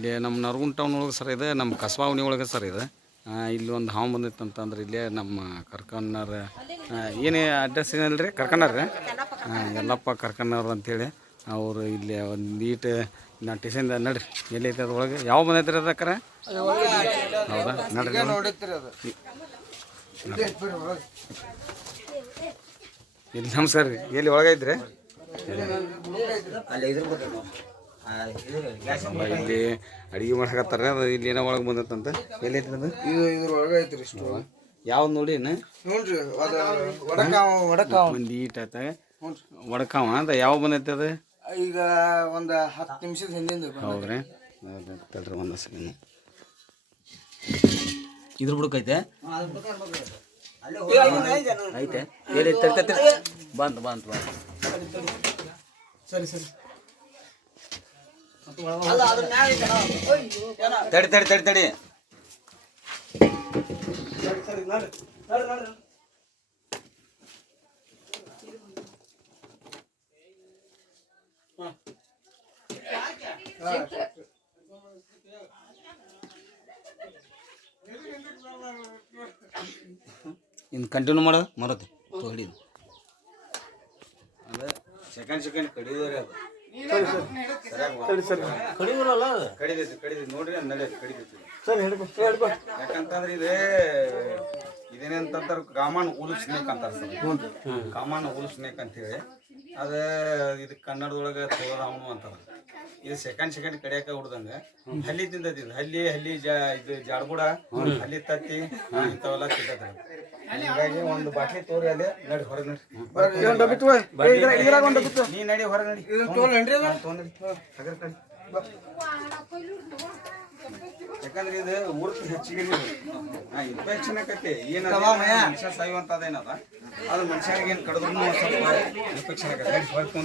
ಇಲ್ಲಿ ನಮ್ಮ ನರಗುಂದ ಟೌನ್ ಒಳಗೆ ಸರ್ ಇದೆ, ನಮ್ಮ ಕಸಬಾವಣಿ ಒಳಗೆ ಸರ್ ಇದೆ. ಇಲ್ಲಿ ಒಂದು ಹಾವು ಬಂದಿತ್ತು ಅಂತಂದ್ರೆ ಇಲ್ಲೇ ನಮ್ಮ ಕರ್ಕನ್ನರ ಏನೇ ಅಡ್ರೆಸ್ ಏನಲ್ಲ ರೀ, ಕರ್ಕನ್ನರ ರೀ, ಯಲ್ಲಪ್ಪ ಕರ್ಕನ್ನವ್ರು ಅಂತೇಳಿ ಅವರು ಇಲ್ಲಿ ಒಂದು ಈಟ್ ನಾ ಟೇಷನ್ದ ನಡ್ರಿ ಎಲ್ಲಿ ಐತೆ ಅದ್ರೊಳಗೆ ಯಾವ ಬಂದೈತ್ರಿ ಅದಕ್ಕರ ಹೌದಾ ನಡ್ರಿ ಇಲ್ಲಿ ನಮಸ್ಕಾರ ರೀ, ಎಲ್ಲಿ ಒಳಗೈತ್ರಿ ಇಲ್ಲಿ ಅಡುಗೆ ಮಾಡಕತ್ತಾರ. ಅದು ಇಲ್ಲಿ ಏನೋ ಒಳಗೆ ಬಂದತ್ತಂತ. ಎಲ್ಲಿ ಐತ್ರಿ ಅದು? ಇದ್ರೊಳಗೆ ಐತ್ರಿ ಇಷ್ಟು. ಯಾವ್ದು ನೋಡಿ ನೋಡ್ರಿ ಒಂದು ಈಟ್ ಆಯ್ತ ಒಡಕಾವ ಅಂತ ಯಾವ ಬಂದೈತೆ ಅದು? ಈಗ ಒಂದು 10 ನಿಮಿಷದ ಹಿಂದಿಂದ. ಹೌದ್ರಿ, ತಡ್ರಿ ಒಂದು ಸೆಕೆಂಡ್. ಇದ್ರ ಬುಡಕೈತೆ ಐತೆ ಎಲ್ಲಿ ಬಂತು ಬಂತು ಬಂತು. ಸರಿ ಸರಿ ತಡಿ ತಡಿ ತಡಿ ತಡಿ ಇನ್ನು ಕಂಟಿನ್ಯೂ ಮಾಡು ಮರತಿ ಹಿಡಿದು ಅದೇ ಸೆಕೆಂಡ್ ಕಡಿಯೋರಿ ಅದು ಕಡಿದೈತಿ ನೋಡ್ರಿ ಅದು ನಡೆಯೈತಿ ಕಡಿದೈತಿ. ಯಾಕಂತಂದ್ರೆ ಇದೇನಂತಾರೆ ಕಾಮನ್ ಉಲ್ ಸ್ನೇಕ್ ಅಂತಾರೆ ಸರ್. ಕಾಮನ್ ಉಲ್ ಸ್ನೇಕ್ ಅಂತೇಳಿ ಅದು ಇದಕ್ಕೆ ಕನ್ನಡದೊಳಗೆ ತೋದ ಅವನು ಅಂತಾರೆ. ಇದು ಸೆಕೆಂಡ್ ಕಡಿಯಾಕ ಹುಡ್ದಂಗೆ ಹಲ್ಲಿ ತಿಂದೈತಿ. ಹಲ್ಲಿ ಇದು ಜಾಡ್ಗುಡ ಹಲ್ಲಿ ತತ್ತಿ ಇಂಥವೆಲ್ಲ ತಿಂತೈತೆ. ಹೀಗಾಗಿ ಒಂದು ಬಾಟ್ಲಿ ತೋರಿ ಅಲ್ಲೇ ನಡಿ ಹೊರಗೆ ನಡಿ, ನೀ ನಡಿ ಹೊರಗೆ ನಡಿ ಯಾಕಂದ್ರೆ ಇದು ಊರ್ತಿ ಹೆಚ್ಚಿಗೆ ಇನ್ಫೆಕ್ಷನ್ ಆಕತಿ. ಏನದ ಮನುಷ್ಯ ಸಾಯುವಂತದೇನದ ಅದು ಮನುಷ್ಯರಿಗೆ ಏನು ಕಡಿದ್ರು ಸ್ವಲ್ಪ ಇನ್ಫೆಕ್ಷನ್ ಆಕತಿ. ಹೊರಗೆ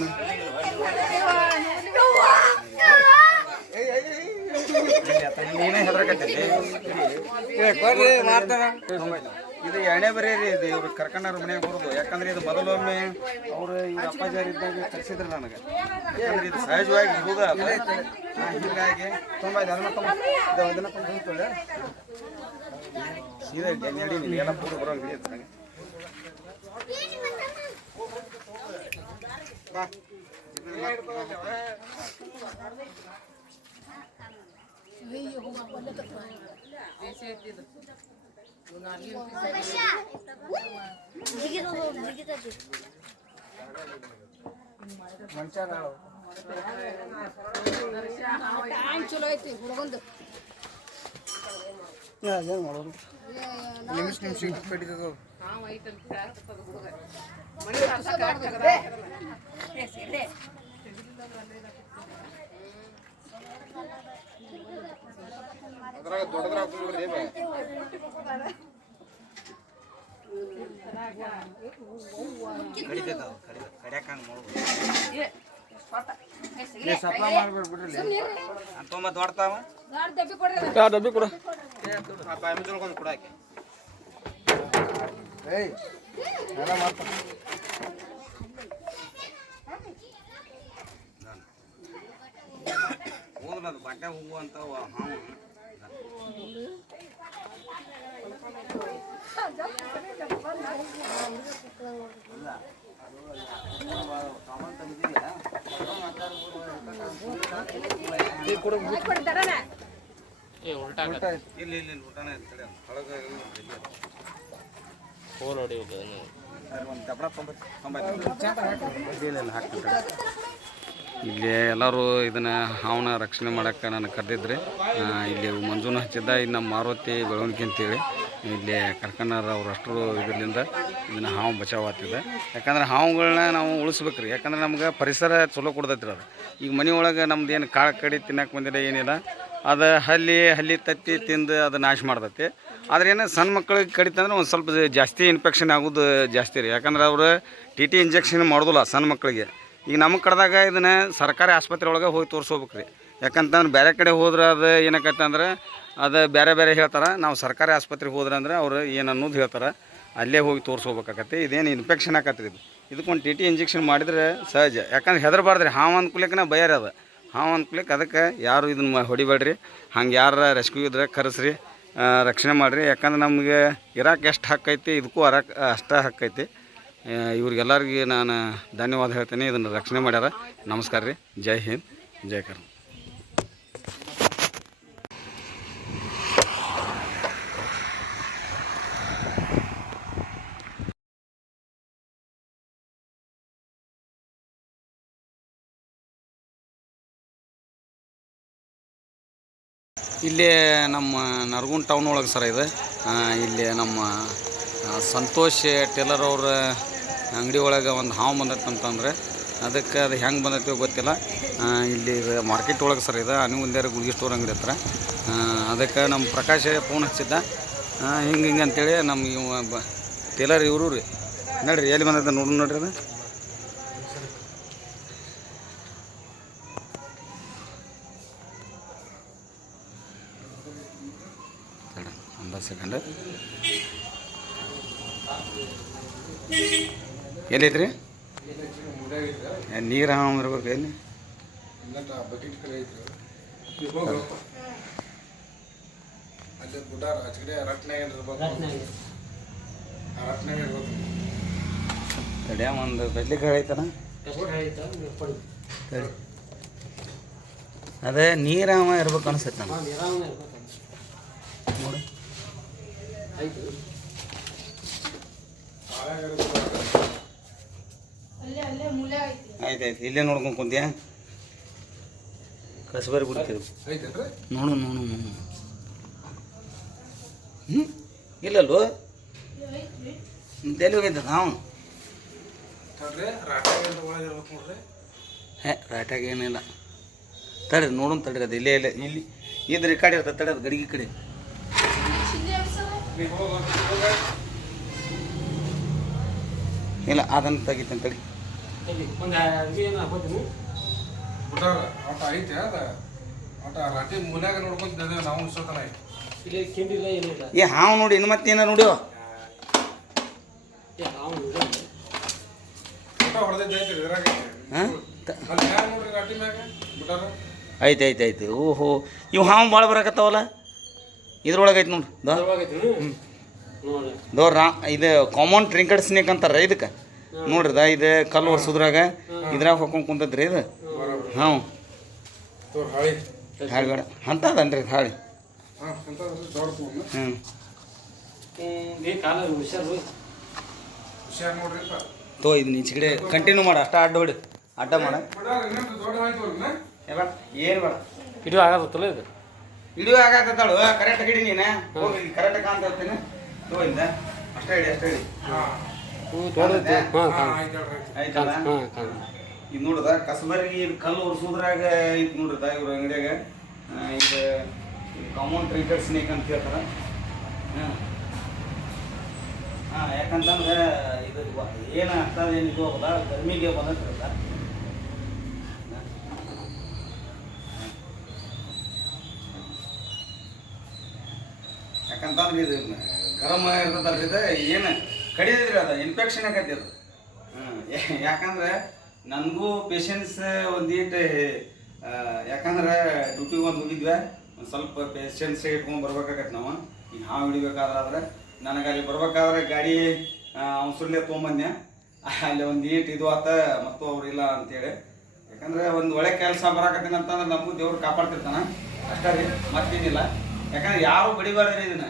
ನೀನೇ ಹೆದರಕತ್ತಿ. ಇದು ಎಣ್ಣೆ ಬರೀ ರೀ, ಇದು ಇವ್ರು ಕರ್ಕೊಂಡವ್ರ ಮನೆಗೆ ಬರೋದು. ಯಾಕಂದ್ರೆ ಇದು ಮೊದಲೊಮ್ಮೆ ಅವರು ಈ ಅಪ್ಪಾಜಾರಿ ಇದ್ದಾಗ ಕಲಿಸಿದ್ರು ನನಗೆ. ಯಾಕಂದ್ರೆ ಇದು ಸಹಜವಾಗಿ ಇರುವುದ ಹೀಗಾಗಿ ತುಂಬ ಇದನ್ನ ತೊಳೆ ಸೀದಾ ನಡಿ ನೀವು ಎಲ್ಲ ಪೂರ ಬರೋಂಗೆ ಹಿಡಿಯುತ್ತೆ ನನಗೆ. ಚಲೋ ಐತಿ ಹುಡುಗಂದು. ನಿಮಿಷ ಕಡಿತದ ಅದ್ರಾಗ ದೊಡ್ಡದ್ರಾಗ ಡಬ್ಬಿ ಕೊಡ ಕೊಡಾಕೆ ಎಲ್ಲ ಮಾಡ್ತಾರೆ. ಹೋದ್ರ ಅದು ಬಟ್ಟೆ ಹೋಗುವಂತ ಹಾವು ಇಲ್ಲಿ ಊಟನೇ ಇರ್ತದೆ ಒಳಗೆ ಒಂದು ದಬ್ಬಡ ಹಾಕ್ಬಿಟ್ರೆ ಇಲ್ಲಿ ಎಲ್ಲರೂ ಇದನ್ನು ಹಾವನ್ನ ರಕ್ಷಣೆ ಮಾಡೋಕ್ಕೆ ನಾನು ಕರೆದಿದ್ರಿ. ಇಲ್ಲಿ ಮಂಜೂನ ಹಚ್ಚಿದ್ದ ಇನ್ನು ನಮ್ಮ ಮಾರುತಿ ಬೆಳವಣಿಗೆ ಅಂತೇಳಿ ಇಲ್ಲಿ ಕರ್ಕಣ್ಣರ ಅವ್ರು ಅಷ್ಟರು ಇದರಿಂದ ಇದನ್ನು ಹಾವು ಬಚಾವ್ ಆಗ್ತಿದೆ. ಯಾಕಂದ್ರೆ ಹಾವುಗಳನ್ನ ನಾವು ಉಳಿಸ್ಬೇಕ್ರಿ. ಯಾಕಂದ್ರೆ ನಮ್ಗೆ ಪರಿಸರ ಚಲೋ ಕೊಡ್ತೈತಿ ಅದು. ಈಗ ಮನೆ ಒಳಗೆ ನಮ್ದು ಏನು ಕಾಳು ಕಡಿ ತಿನ್ನಕ್ಕೆ ಬಂದಿಲ್ಲ ಏನಿಲ್ಲ, ಅದು ಹಲ್ಲಿ ತತ್ತಿ ತಿಂದು ಅದು ನಾಶ ಮಾಡ್ತೈತಿ. ಆದರೆ ಏನು ಸಣ್ಣ ಮಕ್ಕಳಿಗೆ ಕಡಿತಂದ್ರೆ ಒಂದು ಸ್ವಲ್ಪ ಜಾಸ್ತಿ ಇನ್ಫೆಕ್ಷನ್ ಆಗೋದು ಜಾಸ್ತಿ ರೀ. ಯಾಕಂದ್ರೆ ಅವರು ಟಿ ಇಂಜೆಕ್ಷನ್ ಮಾಡೋದಿಲ್ಲ ಸಣ್ಣ ಮಕ್ಕಳಿಗೆ. ಈಗ ನಮ್ಮ ಕಡೆದಾಗ ಇದನ್ನು ಸರ್ಕಾರಿ ಆಸ್ಪತ್ರೆ ಒಳಗೆ ಹೋಗಿ ತೋರಿಸ್ಕೋಬೇಕು ರೀ. ಯಾಕಂತಂದ್ರೆ ಬೇರೆ ಕಡೆ ಹೋದ್ರೆ ಅದು ಏನಕ್ಕತ್ತೆ ಅಂದ್ರೆ ಅದು ಬೇರೆ ಹೇಳ್ತಾರೆ. ನಾವು ಸರ್ಕಾರಿ ಆಸ್ಪತ್ರೆಗೆ ಹೋದ್ರೆ ಅಂದ್ರೆ ಅವ್ರು ಏನು ಅನ್ನೋದು ಹೇಳ್ತಾರೆ, ಅಲ್ಲೇ ಹೋಗಿ ತೋರಿಸ್ಕೋಬೇಕಾಗತ್ತೆ. ಇದೇನು ಇನ್ಫೆಕ್ಷನ್ ಆಕತ್ರಿ ಇದಕ್ಕೊಂದು ಟಿ ಇಂಜೆಕ್ಷನ್ ಮಾಡಿದರೆ ಸಹಜ. ಯಾಕಂದ್ರೆ ಹೆದರಬಾರ್ದು ರೀ. ಹಾವು ಅಂದ್ಕೂಲಕ್ಕನ ಭಯ ರೀ ಅದು. ಹಾವು ಅಂದ್ಕ್ಲಿಕ್ಕೆ ಅದಕ್ಕೆ ಯಾರು ಇದನ್ನು ಹೊಡಿಬೇಡ್ರಿ. ಹಂಗೆ ಯಾರು ರೆಸ್ಕ್ಯೂ ಇದ್ರೆ ಕರೆಸ್ರಿ, ರಕ್ಷಣೆ ಮಾಡಿರಿ. ಯಾಕಂದ್ರೆ ನಮಗೆ ಇರಾಕೆ ಎಷ್ಟು ಹಕ್ಕೈತಿ ಇದಕ್ಕೂ ಅಷ್ಟೇ ಹಕ್ಕೈತಿ. ಇವ್ರಿಗೆಲ್ಲರಿಗೆ ನಾನು ಧನ್ಯವಾದ ಹೇಳ್ತೀನಿ, ಇದನ್ನು ರಕ್ಷಣೆ ಮಾಡ್ಯಾರ. ನಮಸ್ಕಾರ ರೀ. ಜೈ ಹಿಂದ್, ಜೈ ಕರ್ನಾಟಕ. ಇಲ್ಲಿ ನಮ್ಮ ನರಗುಂದ ಟೌನ್ ಒಳಗೆ ಸರ್ ಇದು. ಇಲ್ಲಿ ನಮ್ಮ ಸಂತೋಷ್ ಟೇಲರ್ ಅವ್ರ ಅಂಗಡಿ ಒಳಗೆ ಒಂದು ಹಾವು ಬಂದೈತೆ ಅಂತಂದರೆ ಅದಕ್ಕೆ ಅದು ಹೆಂಗೆ ಬಂದೈತೆ ಗೊತ್ತಿಲ್ಲ. ಇಲ್ಲಿ ಮಾರ್ಕೆಟ್ ಒಳಗೆ ಸರ್ ಇದು ಅನಿಗುಂದ್ಯಾರ ಗುಳಿಗೆ ಸ್ಟೋರ್ ಅಂಗಡಿ ಹತ್ರ. ಅದಕ್ಕೆ ನಮ್ಮ ಪ್ರಕಾಶ್ ಫೋನ್ ಹಚ್ಚಿದ್ದ, ಹಿಂಗೆ ಅಂತೇಳಿ ನಮ್ಮ ಇವ ಟೇಲರ್ ಇವರು ರೀ. ನೋಡಿರಿ ಎಲ್ಲಿ ಬಂದೈತೆ ನೋಡ್ರಿ ಅದು. ಒಂದು ಸೆಕೆಂಡ್, ಎಲ್ಲೈತ್ರಿ? ನೀರು ಹಾವು ಇರ್ಬೇಕು ಎಲ್ಲಿ? ತಡಿಯ ಒಂದು ಬೆಡ್ಲಿಕ್ಕೆ ಐತನ, ಅದೇ ನೀರು ಹಾವ ಇರ್ಬೇಕು ಅನ್ಸತ್ತೆ ನಾನು ನೋಡಿ. ಆಯ್ತು ಇಲ್ಲೇ ನೋಡ್ಕೊಂಡು ಕುಂತ್ಯಾ? ಕಸಬರಿ ಬಿಡ್ತೀವಿ ನೋಡು. ಇಲ್ಲಲ್ವ ಎಲ್ಲಿ ಹೋಗೈತೆ ನಾವು? ರಾಟ್ಯಾಗ ಏನಿಲ್ಲ ತಡ್ರಿ, ನೋಡೋಣ ತಡ್ರಿ. ಅದು ಇಲ್ಲೇ ಇಲ್ಲಿ ಇದ್ರಿ ಕಡೆ ಇರ್ತದೆ, ತಡಿ ಅದು ಗಡಿಗೆ ಕಡೆ. ಇಲ್ಲ ಅದನ್ನು ತೆಗಿತೇನೆ ತಡಿ. ಏ ಹಾವು ನೋಡಿ ಇನ್ನು ಮತ್ತೇನ ನೋಡ್ಯವ? ಆಯ್ತು. ಓಹೋ, ಇವು ಹಾವು ಭಾಳ ಬರಾಕತ್ತಾವಲ್ಲ. ಇದ್ರೊಳಗೆ ಐತೆ ನೋಡ್ರಿ ಇದು ಕಾಮನ್ ಟ್ರಿಂಕೆಟ್ ಸ್ನೇಕ್ ಅಂತಾರ ಇದಕ್ಕೆ. ನೋಡ್ರಿ ಇದು ಕಲ್ಲು ಒರ್ಸೋದ್ರಾಗ ಇದ್ರಾಗ ಹೊಕ್ಕೊಂಡು ಕುಂತದ್ರಿ ಇದು. ಹಾಂ ಹಾಳು ಬೇಡ ಅಂತದನ್ರಿ ಹಾಳಿ. ತೋ ಇದನ್ನ ಈಚೆ ಕಡೆ ಕಂಟಿನ್ಯೂ ಮಾಡ, ಅಷ್ಟ ಅಡ್ಡ ಹೊಡಿ, ಅಡ್ಡ ಮಾಡ. ಏನು ಬೇಡ, ಇದು ಆಗತ್ತಲ್ಲ, ಇದು ಇಡಿಯೋ ಆಗತ್ತಾಳು. ಕರೆಕ್ಟ್ ಹಿಡಿ ನೀನು, ಹೋಗಿ ಕರೆಕ್ಟ್ ಕಾಣ್ತಾ ಇರ್ತೀನಿ. ತೋಯಿಂದ ಅಷ್ಟೇ ಹಿಡಿ, ಆಯ್ತಲ್ಲ. ಇದು ನೋಡ್ದ ಕಸಬರಿಗೆ ಇದು ಕಲ್ಲು ಒರ್ಸೋದ್ರಾಗ ಇದು ನೋಡ್ರದ ಇವ್ರ ಅಂಗಡಿಯಾಗ. ಇದು ಕಾಮನ್ ಟ್ರಿಂಕೆಟ್ ಸ್ನೇಕ್ ಅಂತ ಹೇಳ್ತಾರೆ. ಯಾಕಂತಂದ್ರೆ ಇದು ಏನು ಆಗ್ತದೆ ಏನು ಇದು ಹೋಗಲ್ಲ, ಗರ್ಮಿಗೆ ಬಂದಿರ್ತದ. ಯಾಕಂತಂದ್ರೆ ಇದು ಗರಮ್ ಇರ್ತದಲ್ರಿ, ಇದು ಏನು ಕಡಿದಿದ್ರಿ ಅದು ಇನ್ಫೆಕ್ಷನ್ ಆಗತ್ತಿದು. ಯಾಕಂದ್ರೆ ನನಗೂ ಪೇಷನ್ಸ್ ಒಂದೀಟು, ಯಾಕಂದ್ರೆ ಡ್ಯೂಟಿಗೆ ಒಂದು ಹೋಗಿದ್ವಿ, ಒಂದು ಸ್ವಲ್ಪ ಪೇಷನ್ಸ್ ಇಟ್ಕೊಂಡು ಬರ್ಬೇಕಾಗತ್ತೆ ನಾವು. ಈಗ ಹಾವು ಹಿಡಿಬೇಕಾದ್ರೆ ನನಗೆ ಅಲ್ಲಿ ಬರ್ಬೇಕಾದ್ರೆ ಗಾಡಿ ಅವಸರಲ್ಲೇ ತೊಗೊಂಬಂದೆ. ಅಲ್ಲಿ ಒಂದು ಇದು ಆತ ಮತ್ತು ಅವ್ರು ಇಲ್ಲ ಅಂತೇಳಿ. ಯಾಕಂದ್ರೆ ಒಂದು ಒಳ್ಳೆ ಕೆಲಸ ಬರಾಕತ್ತೀನಿ ಅಂತಂದ್ರೆ ನಮಗೂ ದೇವ್ರು ಕಾಪಾಡ್ತಿರ್ತಾನೆ ಅಷ್ಟೇ ರೀ, ಮತ್ತೇನಿಲ್ಲ. ಯಾಕಂದ್ರೆ ಯಾರು ಬಡಿಬಾರ್ದ್ರಿ ಇದನ್ನ.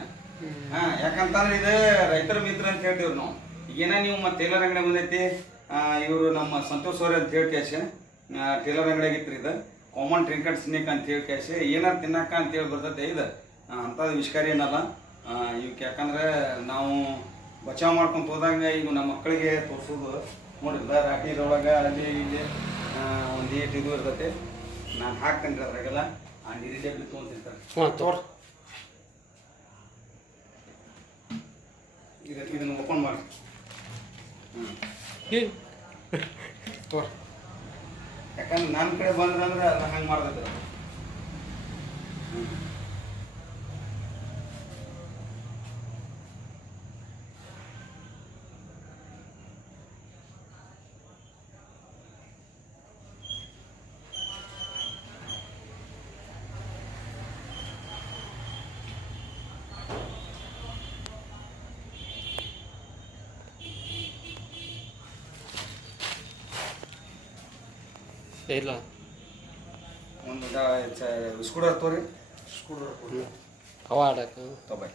ಯಾಕಂತಂದ್ರೆ ಇದು ರೈತರ ಮಿತ್ರ ಅಂತ ಹೇಳ್ತೀವ್ರಿ ನಾವು. ಈಗೇನ ನೀವು ಮತ್ತೆ ಟೇಲರ್ ಅಂಗಡಿ ಬಂದೈತಿ, ಇವರು ನಮ್ಮ ಸಂತೋಷ್ ಅವ್ರೆ ಅಂತ ಹೇಳಿ ಕ್ಯಾಶ್ ಟೇಲರ್ ಅಂಗಡಿ ಆಗಿತ್ತು. ಇದು ಕಾಮನ್ ಟ್ರಿಂಕೆಟ್ ಸ್ನೇಕ್ ಅಂತ ಹೇಳಿ ಕ್ಯಾಶ್ ಏನಾರು ತಿನ್ನಕ್ಕ ಅಂತೇಳಿ ಬರ್ತೈತೆ. ಇದು ಅಂಥದ್ದು ವಿಷಕಾರಿ ಏನಲ್ಲ ಇವಕ್ಕೆ. ಯಾಕಂದ್ರೆ ನಾವು ಬಚಾವ್ ಮಾಡ್ಕೊಂಡು ಹೋದಂಗೆ ಈಗ ನಮ್ಮ ಮಕ್ಕಳಿಗೆ ತೋರಿಸೋದು ನೋಡಿಲ್ಲ, ರಾಟಿದೊಳಗೆ ಅಲ್ಲಿ ಇಲ್ಲಿ ಒಂದು ಇದು ಇರ್ತೈತೆ. ನಾನು ಹಾಕ್ತೇನೆ ರೀ ಅದ್ರಾಗೆಲ್ಲ, ಆ ನೀರು ಡಬ್ಬಿ ತೊಗೊಂತಿರ್ತಾರೆ. ಇದನ್ನು ಓಪನ್ ಮಾಡಿ ಯಾಕಂದ್ರೆ ನನ್ನ ಕಡೆ ಬಂದ್ರೆ ಅದು ಹಂಗೆ ಮಾಡ್ತೈತೆ. ಇಲ್ಲ ಒಂದು ಸ್ಕೂಡರ್ ತೋರಿ ಅವ ಆಡಕ್ಕೆ ತಬಾಯ್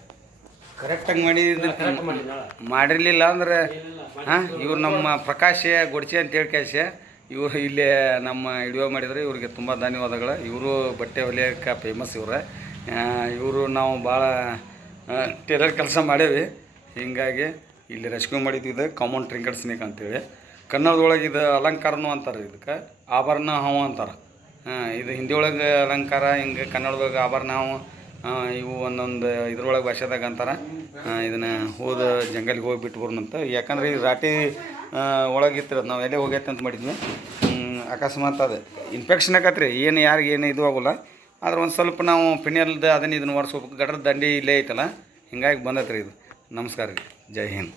ಕರೆಕ್ಟಾಗಿ ಮಾಡಿದ್ರೆ ಮಾಡಿರಲಿಲ್ಲ ಅಂದ್ರೆ ಹಾಂ ಇವ್ರು ನಮ್ಮ ಪ್ರಕಾಶ್ ಗೊಡ್ಚಿ ಅಂತ ಹೇಳಿ ಕ್ಯಾಶ್ ಇವರು ಇಲ್ಲೇ ನಮ್ಮ ವಿಡಿಯೋ ಮಾಡಿದರೆ ಇವ್ರಿಗೆ ತುಂಬ ಧನ್ಯವಾದಗಳು. ಇವರು ಬಟ್ಟೆ ಹೊಲಿಯೋಕ್ಕೆ ಫೇಮಸ್ ಇವರು ನಾವು ಭಾಳ ಟೇಲರ್ ಕೆಲಸ ಮಾಡೇವಿ. ಹೀಗಾಗಿ ಇಲ್ಲಿ ರೆಸ್ಕ್ಯೂ ಮಾಡಿದ್ದು ಇದು ಕಾಮನ್ ಟ್ರಿಂಕೆಟ್ ಸ್ನೇಕ್ ಅಂತೇಳಿ. ಕನ್ನಡದೊಳಗೆ ಇದು ಅಲಂಕಾರನೂ ಅಂತಾರೆ, ಇದಕ್ಕೆ ಆಭರಣ ಹಾವು ಅಂತಾರೆ. ಇದು ಹಿಂದಿ ಒಳಗೆ ಅಲಂಕಾರ, ಹಿಂಗೆ ಕನ್ನಡದೊಳಗೆ ಆಭರಣ ಹಾವು, ಇವು ಒಂದೊಂದು ಇದ್ರೊಳಗೆ ಭಾಷೆದಾಗ ಅಂತಾರೆ. ಇದನ್ನು ಹೋದ ಜಂಗಲಿಗೆ ಹೋಗಿ ಬಿಟ್ಟು ಬರೋಣಂತ. ಯಾಕಂದ್ರೆ ಈ ರಾಟಿ ಒಳಗಿತ್ತು, ನಾವು ಎಲ್ಲೇ ಹೋಗೈತೆ ಅಂತ ಮಾಡಿದ್ವಿ. ಅಕಸ್ಮಾತ್ ಅದು ಇನ್ಫೆಕ್ಷನ್ ಆಕತ್ರಿ, ಏನು ಯಾರಿಗೆ ಏನು ಇದು ಆಗೋಲ್ಲ. ಆದ್ರೆ ಒಂದು ಸ್ವಲ್ಪ ನಾವು ಪಿಣಿಯಲ್ದು ಇದನ್ನು ಒರೆಸ್ಬೇಕು. ಗಡ್ರದ ದಂಡಿ ಇಲ್ಲೇ ಐತಲ್ಲ, ಹಿಂಗಾಗಿ ಬಂದೈತೆ ರೀ ಇದು. ನಮಸ್ಕಾರ ರೀ, ಜೈ ಹಿಂದ್.